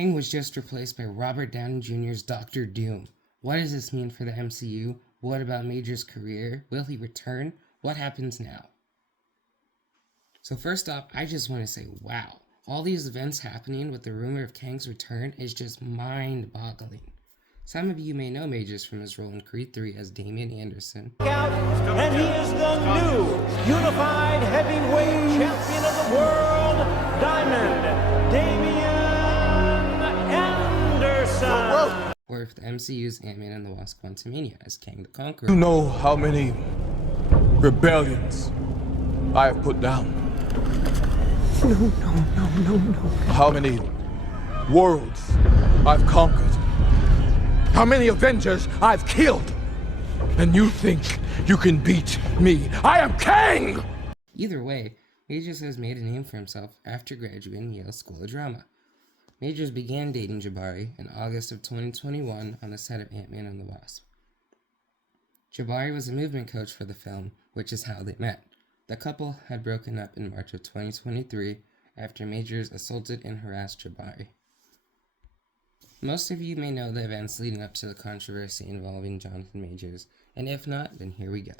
Kang was just replaced by Robert Downey Jr.'s Doctor Doom. What does this mean for the MCU? What about Major's career? Will he return? What happens now? So first off, I just want to say, wow. All these events happening with the rumor of Kang's return is just mind-boggling. Some of you may know Majors from his role in Creed 3 as Damian Anderson. And he is the new unified heavyweight champion of the world, Diamond Damian Anderson. Or if the MCU's Ant-Man and the Wasp: Quantumania as Kang the Conqueror. You know how many rebellions I have put down? No. How many worlds I've conquered? How many Avengers I've killed? And you think you can beat me? I am Kang! Either way, Majors has made a name for himself after graduating Yale School of Drama. Majors began dating Jabari in August of 2021 on the set of Ant-Man and the Wasp. Jabari was a movement coach for the film, which is how they met. The couple had broken up in March of 2023 after Majors assaulted and harassed Jabari. Most of you may know the events leading up to the controversy involving Jonathan Majors, and if not, then here we go.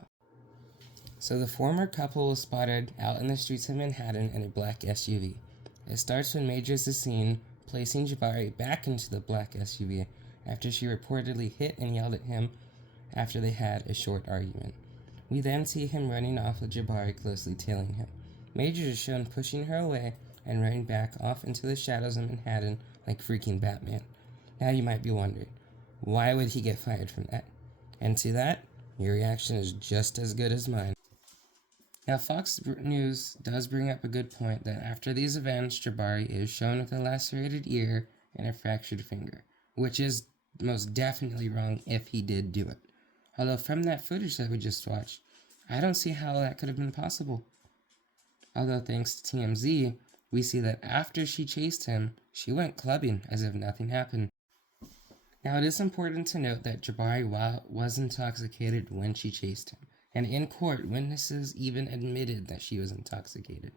So the former couple was spotted out in the streets of Manhattan in a black SUV. It starts when Majors is seen placing Jabari back into the black SUV after she reportedly hit and yelled at him after they had a short argument. We then see him running off with Jabari closely tailing him. Majors is shown pushing her away and running back off into the shadows of Manhattan like freaking Batman. Now you might be wondering, why would he get fired from that? And to that, your reaction is just as good as mine. Now Fox News does bring up a good point that after these events, Jabari is shown with a lacerated ear and a fractured finger, which is most definitely wrong if he did do it. Although from that footage that we just watched, I don't see how that could have been possible. Although thanks to TMZ, we see that after she chased him, she went clubbing as if nothing happened. Now it is important to note that Jabari was intoxicated when she chased him, and in court, witnesses even admitted that she was intoxicated.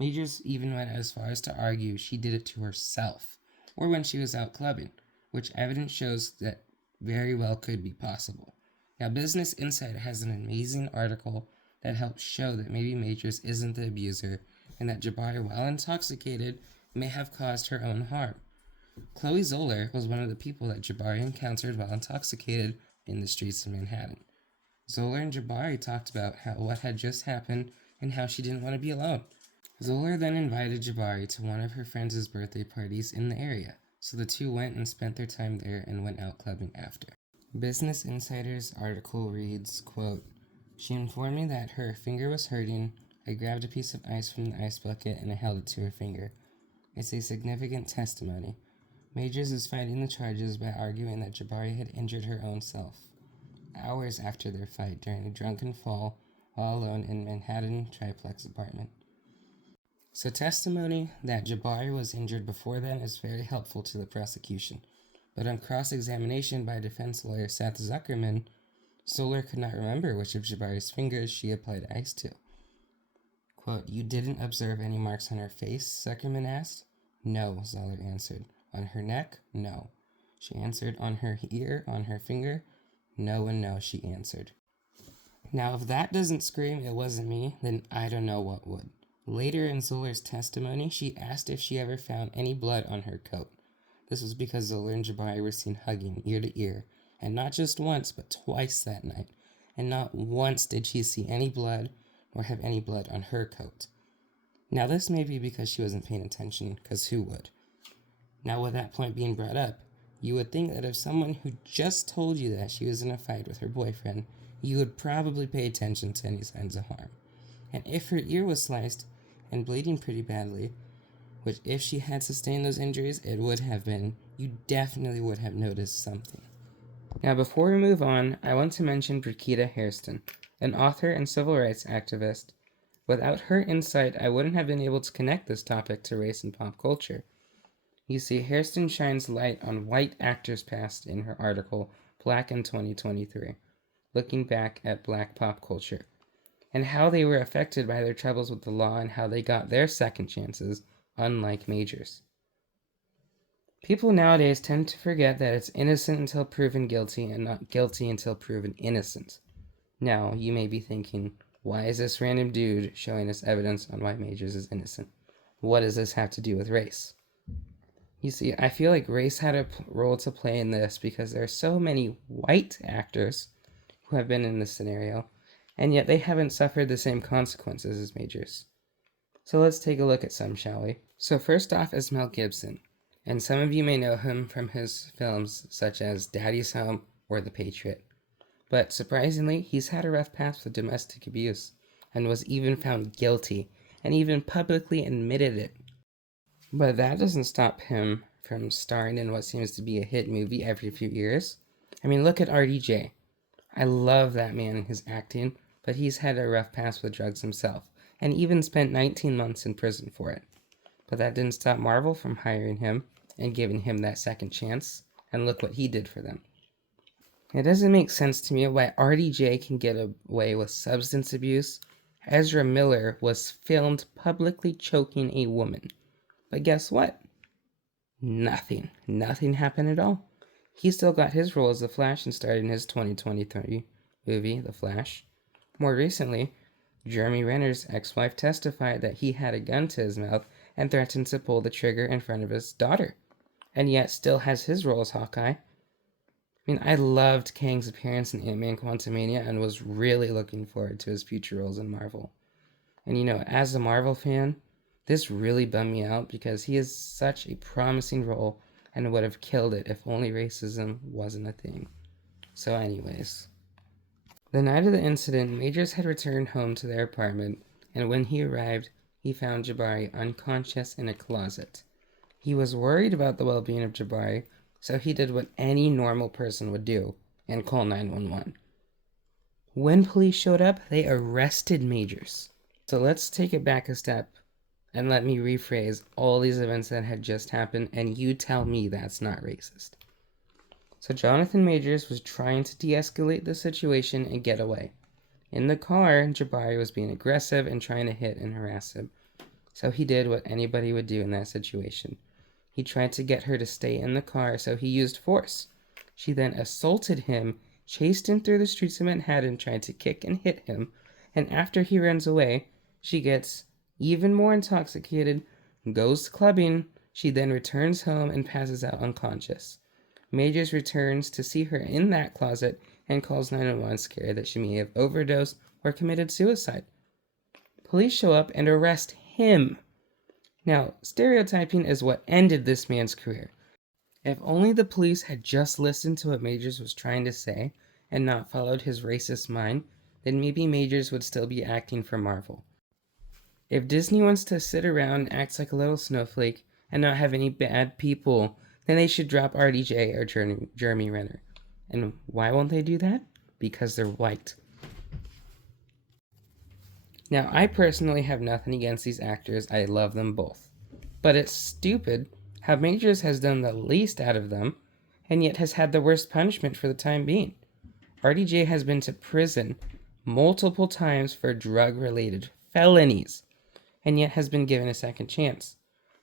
Majors even went as far as to argue she did it to herself, or when she was out clubbing, which evidence shows that very well could be possible. Now, Business Insider has an amazing article that helps show that maybe Majors isn't the abuser, and that Jabari, while intoxicated, may have caused her own harm. Chloe Zoller was one of the people that Jabari encountered while intoxicated in the streets of Manhattan. Zoller and Jabari talked about what had just happened and how she didn't want to be alone. Zoller then invited Jabari to one of her friends' birthday parties in the area, so the two went and spent their time there and went out clubbing after. Business Insider's article reads, quote, "She informed me that her finger was hurting. I grabbed a piece of ice from the ice bucket and I held it to her finger. It's a significant testimony. Majors is fighting the charges by arguing that Jabari had injured her own self hours after their fight during a drunken fall while alone in Manhattan triplex apartment. So testimony that Jabari was injured before then is very helpful to the prosecution. But on cross-examination by defense lawyer Seth Zuckerman, Zoller could not remember which of Jabari's fingers she applied ice to. Quote, "You didn't observe any marks on her face?" Zuckerman asked. "No," Zoller answered. "On her neck? No." She answered. "On her ear? On her finger?" "No and no," she answered. Now, if that doesn't scream "it wasn't me," then I don't know what would. Later in Zoller's testimony, she asked if she ever found any blood on her coat. This was because Zoller and Jabari were seen hugging ear to ear, and not just once, but twice that night. And not once did she see any blood or have any blood on her coat. Now, this may be because she wasn't paying attention, because who would? Now, with that point being brought up, you would think that if someone who just told you that she was in a fight with her boyfriend, you would probably pay attention to any signs of harm. And if her ear was sliced and bleeding pretty badly, which if she had sustained those injuries, it would have been, you definitely would have noticed something. Now, before we move on, I want to mention Brigitte Hairston, an author and civil rights activist. Without her insight, I wouldn't have been able to connect this topic to race and pop culture. You see, Hairston shines light on white actors' past in her article, Black in 2023, looking back at black pop culture, and how they were affected by their troubles with the law and how they got their second chances, unlike Majors. People nowadays tend to forget that it's innocent until proven guilty and not guilty until proven innocent. Now, you may be thinking, why is this random dude showing us evidence on why Majors is innocent? What does this have to do with race? You see, I feel like race had a role to play in this because there are so many white actors who have been in this scenario, and yet they haven't suffered the same consequences as Majors. So let's take a look at some, shall we? So first off is Mel Gibson, and some of you may know him from his films such as Daddy's Home or The Patriot. But surprisingly, he's had a rough past with domestic abuse, and was even found guilty, and even publicly admitted it. But that doesn't stop him from starring in what seems to be a hit movie every few years. I mean, look at RDJ. I love that man and his acting, but he's had a rough past with drugs himself, and even spent 19 months in prison for it. But that didn't stop Marvel from hiring him and giving him that second chance, and look what he did for them. It doesn't make sense to me why RDJ can get away with substance abuse. Ezra Miller was filmed publicly choking a woman. But guess what? Nothing. Nothing happened at all. He still got his role as the Flash and starred in his 2023 movie, The Flash. More recently, Jeremy Renner's ex-wife testified that he had a gun to his mouth and threatened to pull the trigger in front of his daughter, and yet still has his role as Hawkeye. I mean, I loved Kang's appearance in Ant-Man Quantumania and was really looking forward to his future roles in Marvel. And you know, as a Marvel fan, this really bummed me out because he is such a promising role and would have killed it if only racism wasn't a thing. So anyways, the night of the incident, Majors had returned home to their apartment, and when he arrived, he found Jabari unconscious in a closet. He was worried about the well-being of Jabari, so he did what any normal person would do and call 911. When police showed up, they arrested Majors. So let's take it back a step and let me rephrase all these events that had just happened, and you tell me that's not racist. So Jonathan Majors was trying to de-escalate the situation and get away. In the car, Jabari was being aggressive and trying to hit and harass him. So he did what anybody would do in that situation. He tried to get her to stay in the car, so he used force. She then assaulted him, chased him through the streets of Manhattan, tried to kick and hit him, and after he runs away, she gets even more intoxicated, goes clubbing. She then returns home and passes out unconscious. Majors returns to see her in that closet and calls 911 scared that she may have overdosed or committed suicide. Police show up and arrest him. Now, stereotyping is what ended this man's career. If only the police had just listened to what Majors was trying to say and not followed his racist mind, then maybe Majors would still be acting for Marvel. If Disney wants to sit around and act like a little snowflake and not have any bad people, then they should drop RDJ or Jeremy Renner. And why won't they do that? Because they're white. Now, I personally have nothing against these actors. I love them both. But it's stupid how Majors has done the least out of them, and yet has had the worst punishment for the time being. RDJ has been to prison multiple times for drug-related felonies, and yet has been given a second chance.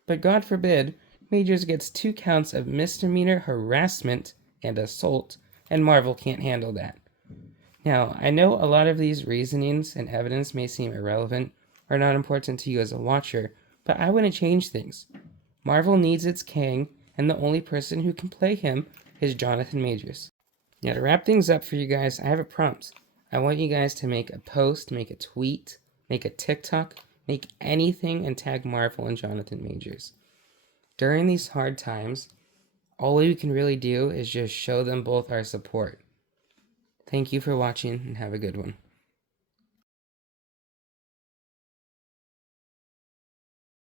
But God forbid, Majors gets 2 counts of misdemeanor harassment and assault, and Marvel can't handle that. Now, I know a lot of these reasonings and evidence may seem irrelevant or not important to you as a watcher, but I want to change things. Marvel needs its Kang, and the only person who can play him is Jonathan Majors. Now, to wrap things up for you guys, I have a prompt. I want you guys to make a post, make a tweet, make a TikTok, make anything and tag Marvel and Jonathan Majors. During these hard times, all we can really do is just show them both our support. Thank you for watching and have a good one.